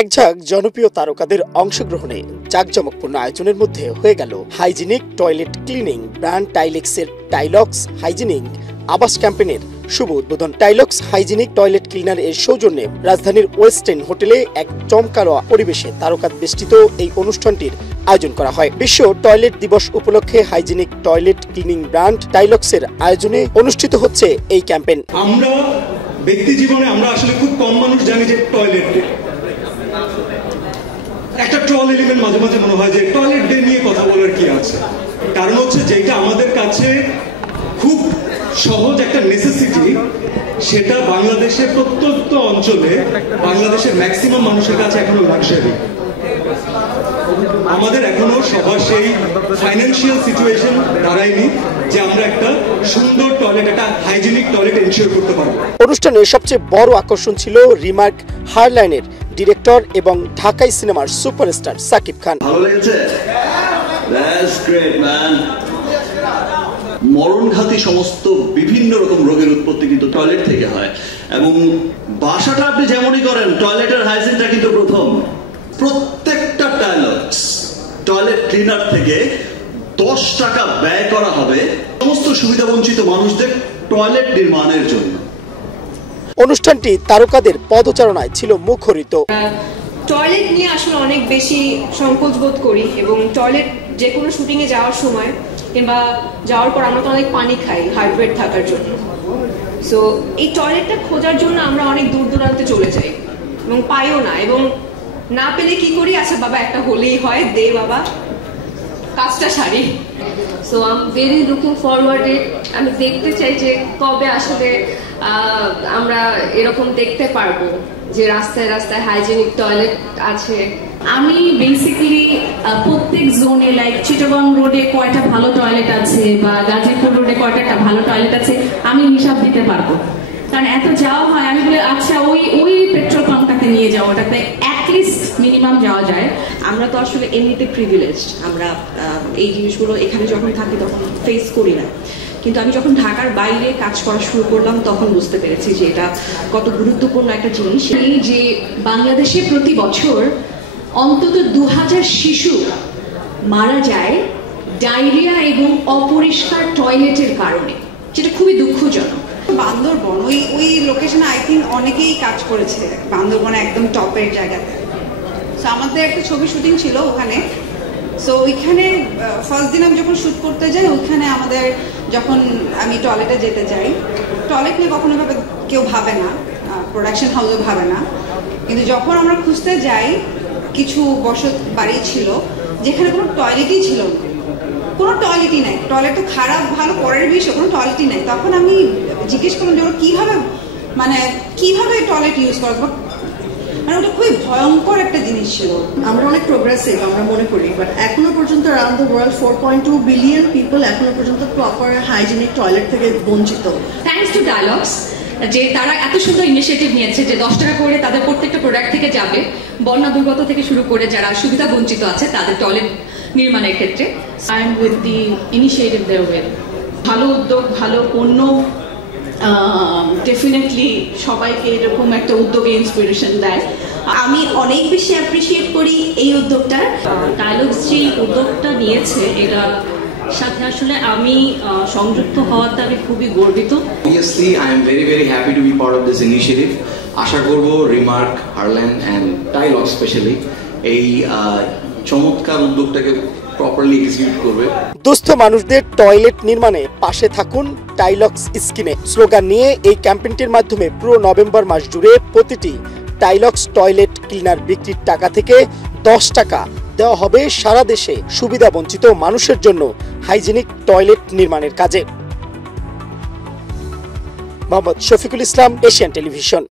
এক ঝাঁক জনপ্রিয় তারকাদের অংশগ্রহণে জাঁকজমকপূর্ণ আয়োজনের মধ্যে হয়ে গেল হাইজিনিক টয়লেট ক্লিনিং ব্র্যান্ড টাইলেক্সের টাইলক্স হাইজিনিক আবাস ক্যাম্পেইনের শুভ উদ্বোধন। টাইলক্স হাইজিনিক টয়লেট ক্লিনার এর সৌজন্যে রাজধানীর ওয়েস্ট এন্ড হোটেলে এক চমকালো পরিবেশে তারকা বেষ্টিত এই অনুষ্ঠানটির আয়োজন করা হয়। বিশ্ব টয়লেট দিবস উপলক্ষে হাইজিনিক টয়লেট ক্লিনিং ব্র্যান্ড টাইলক্সের আয়োজনে অনুষ্ঠিত হচ্ছে এই ক্যাম্পেইন। আমরা ব্যক্তি জীবনে আমরা আসলে খুব কম মানুষ জানি যে টয়লেট একটা ট্রল এলিমেন্ট মাঝে মাঝে মনে হয় যে টয়লেট ডে নিয়ে কথা বলার কি আছে। কারণ হচ্ছে যেটা আমাদের কাছে খুব সহজ একটা নেসেসিটি, সেটা বাংলাদেশের প্রত্যন্ত অঞ্চলে বাংলাদেশের ম্যাক্সিমাম মানুষের কাছে এখনো লাক্সারি। আমাদের এখনো সবার সেই ফাইন্যান্সিয়াল সিচুয়েশন দাঁড়ায়নি যে আমরা একটা সুন্দর টয়লেট, একটা হাইজিনিক টয়লেট এনশিওর করতে পারবো। অনুষ্ঠানের সবচেয়ে বড় আকর্ষণ ছিল রিমার্ক হারলাইনের ডিরেক্টর এবং ঢাকাই সিনেমার সুপারস্টার সাকিব খান। ভালো লেগেছে? That's great man. মরণঘাতী সমস্ত বিভিন্ন রকম রোগের উৎপত্তি কিন্তু টয়লেট থেকে হয়, এবং বাসাটা আপনি যেমনই করেন টয়লেটের হাইজিনটা কিন্তু প্রথম। প্রত্যেকটা টাইলক্স টয়লেট ক্লিনার থেকে 10 টাকা ব্যয় করা হবে সমস্ত সুবিধা বঞ্চিত মানুষদের টয়লেট নির্মাণের জন্য। অনুষ্ঠানটি তারকাদের পদচারণায় ছিল মুখরিত। টয়লেট নিয়ে আসলে অনেক বেশি সংকোচ বোধ করি, এবং টয়লেট যে কোনো শুটিং এ যাওয়ার সময় কিংবা যাওয়ার পর আমরা তো অনেক পানি খাই হাইড্রেট থাকার জন্য। সো এই টয়লেটটা খোঁজার জন্য আমরা অনেক দূর দূরান্তে চলে যাই এবং পাইও না, এবং না পেলে কি করি, আচ্ছা বাবা একটা হলেই হয়, দে বাবা কাজটা সারি। So I am very looking forwarded. আমি দেখতে চাই যে কবে আসলে আমরা এরকম দেখতে পারবো যে রাস্তায় রাস্তায় হাইজিনিক টয়লেট আছে। আমি বেসিক্যালি প্রত্যেক জোনে লাইক চিটাগং রোডে কয়টা ভালো টয়লেট আছে বা গাজীপুর রোডে কয়টা ভালো টয়লেট আছে আমি হিসাব দিতে পারবো। কারণ এত যাওয়া হয়, আমি বলি আচ্ছা ওই পেট্রোল পাম্পটাতে নিয়ে যাও, ওটাতে অ্যাটলিস্ট মিনিমাম যাওয়া যায়। আমরা তো আসলে এমনিতে প্রিভিলেজড, আমরা এই জিনিসগুলো এখানে যখন থাকি তখন ফেস করি না, কিন্তু আমি যখন ঢাকার বাইরে কাজ করা শুরু করলাম তখন বুঝতে পেরেছি যে এটা কত গুরুত্বপূর্ণ একটা জিনিস। এই যে বাংলাদেশে প্রতি বছর অন্তত 2000 শিশু মারা যায় ডায়রিয়া এবং অপরিষ্কার টয়লেটের কারণে, যেটা খুবই দুঃখজনক। বান্দরবন ওই লোকেশনে আই থিঙ্ক অনেকেই কাজ করেছে, বান্দরবনে একদম টপের জায়গাতে। সো আমাদের একটা ছবি শুটিং ছিল ওখানে। সো ওইখানে ফার্স্ট দিন আমি যখন শ্যুট করতে যাই, ওইখানে আমাদের যখন আমি টয়লেটে যেতে চাই, টয়লেট নিয়ে কখনো কেউ ভাবে না, প্রোডাকশন হাউসও ভাবে না, কিন্তু যখন আমরা খুঁজতে যাই কিছু বসত বাড়ি ছিল যেখানে কোনো টয়লেটই ছিল না, কোনো টয়লেটই নাই। টয়লেট তো খারাপ ভালো পরের বিষয়, কোনো টয়লেটই নাই। তখন আমি জিজ্ঞেস করলাম যে ওরা কিভাবে টয়লেট ইউজ করা, মানে ওটা খুবই ভয়ঙ্কর একটা জিনিস ছিল। আমরা অনেক প্রোগ্রেসিভ আমরা মনে করি, বাট এখনো পর্যন্ত around the world 4.2 billion people এখনো পর্যন্ত প্রপার হাইজিনিক টয়লেট থেকে বঞ্চিত। থ্যাঙ্কস টু ডায়লগস যে তারা এত সুন্দর ইনিশিয়েটিভ নিয়েছে যে 10 টাকা করে তাদের প্রত্যেকটা প্রোডাক্ট থেকে যাবে বন্যা দুর্গত থেকে শুরু করে যারা সুবিধা বঞ্চিত আছে তাদের টয়লেট নির্মাণের ক্ষেত্রে। I am with the initiative there way. ভালো উদ্যোগ, ভালো পণ্য, ডেফিনেটলি সবাইকে এরকম একটা উদ্যোগে ইন্সপিরেশন দেয়। আমি অনেক বেশি অ্যাপ্রিসিয়েট করি এই উদ্যোগটা। টাইলক্স যে উদ্যোগটা নিয়েছে এটার সাথে আসলে আমি সংযুক্ত হওয়াতে আমি খুবই গর্বিত। Obviously, I am very very happy to be part of this initiative. আশা করব রিমার্ক, হারল্যান এন্ড টাইলক্স স্পেশালি এই চমৎকার উদ্যোগটাকে প্রপারলি এক্সিকিউট করবে। দুস্থ মানুষদের টয়লেট নির্মাণে পাশে থাকুন টাইলক্স স্কিমে স্লোগান নিয়ে এই ক্যাম্পেইনটির মাধ্যমে পুরো নভেম্বর মাস জুড়ে প্রতিটি টাইলক্স টয়লেট ক্লিনার বিক্রির টাকা থেকে 10 টাকা দেওয়া হবে সারা দেশে সুবিধা বঞ্চিত মানুষের জন্য হাইজিনিক টয়লেট নির্মাণের কাজে। Mohammad Shafiqul Islam, Asian television.